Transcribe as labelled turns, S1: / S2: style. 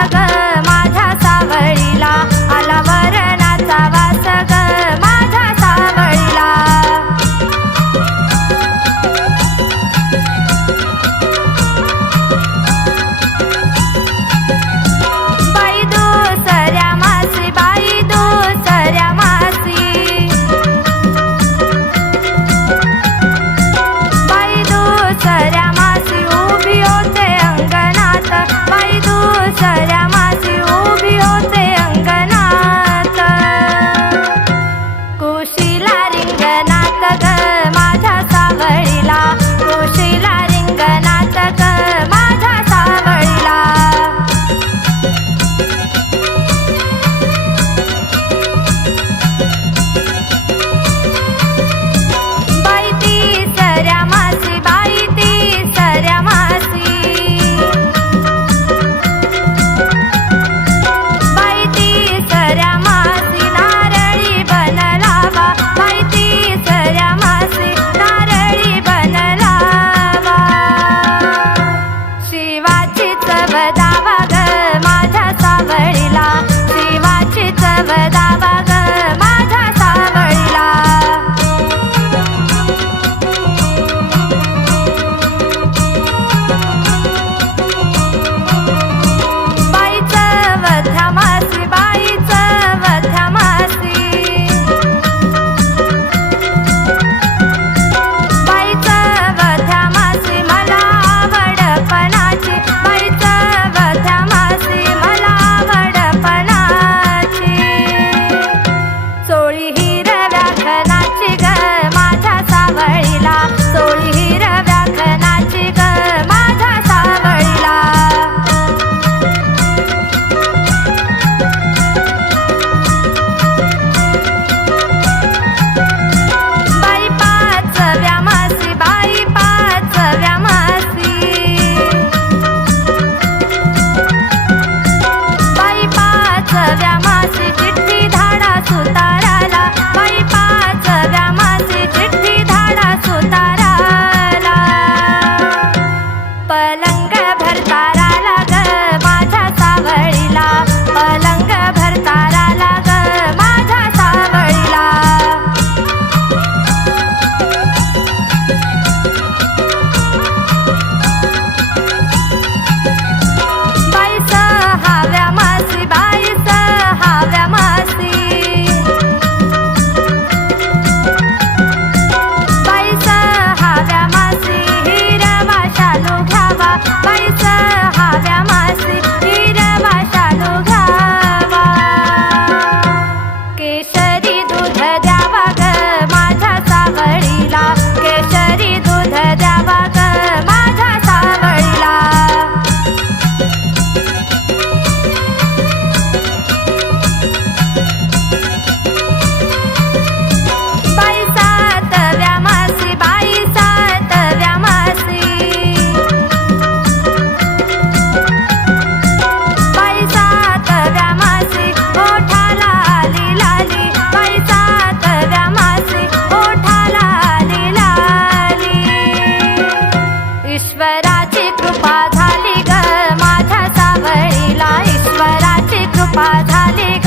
S1: la la my कृपा झाली ग